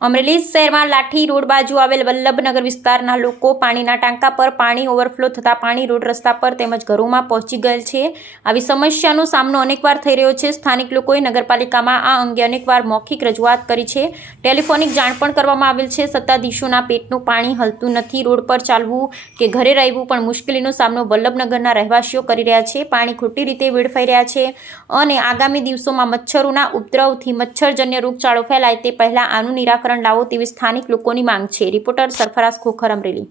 અમરેલી શહેરમાં લાઠી રોડ બાજુ આવેલ વલ્લભનગર વિસ્તારના લોકો પાણીના ટાંકા પર પાણી ઓવરફ્લો થતાં પાણી રોડ રસ્તા પર તેમજ ઘરોમાં પહોંચી ગયેલ છે। આવી સમસ્યાનો સામનો અનેકવાર થઈ રહ્યો છે। સ્થાનિક લોકોએ નગરપાલિકામાં આ અંગે અનેકવાર મૌખિક રજૂઆત કરી છે, ટેલિફોનિક જાણ પણ કરવામાં આવેલ છે। સત્તાધીશોના પેટનું પાણી હલતું નથી। રોડ પર ચાલવું કે ઘરે રહેવું પણ મુશ્કેલીનો સામનો વલ્લભનગરના રહેવાસીઓ કરી રહ્યા છે। પાણી ખોટી રીતે વેડફાઈ રહ્યા છે અને આગામી દિવસોમાં મચ્છરોના ઉપદ્રવથી મચ્છરજન્ય રોગચાળો ફેલાય તે પહેલાં આનું નિરાકરણ લાવો તેવી સ્થાનિક લોકોની માંગ છે। રિપોર્ટર સરફરાઝ ખોખર, અમરેલી।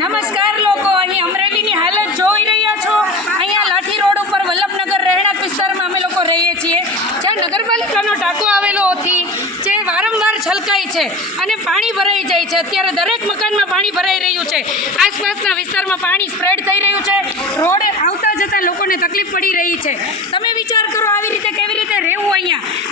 નમસ્કાર લોકો, અહીં અમરેલીની હાલત જોઈ રહ્યા છો। અહીંયા લાઠી રોડ ઉપર વલ્લભનગર રહેણાંક વિસ્તારમાં અમે લોકો રહીએ છીએ, જ્યાં નગરપાલિકાનો ટાંકો આવેલો હોતી જે વારંવાર છલકાય છે અને પાણી ભરાઈ જાય છે। અત્યારે દરેક મકાનમાં પાણી ભરાઈ રહ્યું છે, આસપાસના વિસ્તારમાં પાણી સ્પ્રેડ થઈ રહ્યું છે, રોડ આવતા જતાં લોકોને તકલીફ પડી રહી છે। તમે વિચાર કરો, આવી રીતે કેવી રીતે રહેવું?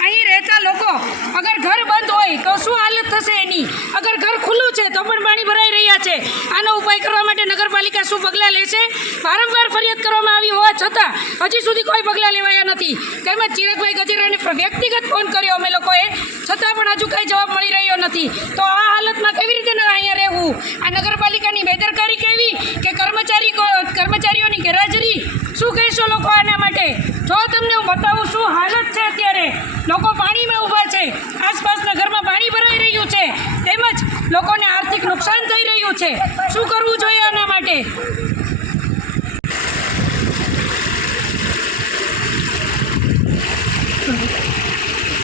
અહીં રહેતા લોકો અગર ઘર બંધ હોય તો શું હાલત થશે એની? અગર ઘર ખુલ્લું છે તો પણ પાણી ભરાઈ રહ્યા છે। આનો ઉપાય કરવા માટે નગરપાલિકા શું પગલાં લેશે? વારંવાર ફરિયાદ કરવામાં આવી હોવા છતાં હજી સુધી કોઈ પગલાં લેવાયા નથી। તેમજ ચિરાગભાઈ ગજેરાને વ્યક્તિગત ફોન કર્યો અમે લોકોએ, છતાં પણ હજુ કંઈ જવાબ મળી રહ્યો નથી। તો આ હાલતમાં કેવી રીતે અહીંયા રહેવું? આ નગરપાલિકાની બેદરકારી કેવી કે કર્મચારીઓની ગેરહાજરી? શું કહેશો લોકો આના માટે? જો તમને હું બતાવું શું હાલત છે અત્યારે, લોકો પાણીમાં ઊભા છે, આસપાસના ઘરમાં પાણી ભરાઈ રહ્યું છે, તેમજ લોકોને આર્થિક નુકસાન થઈ રહ્યું છે। શું કરવું જોઈએ આના માટે?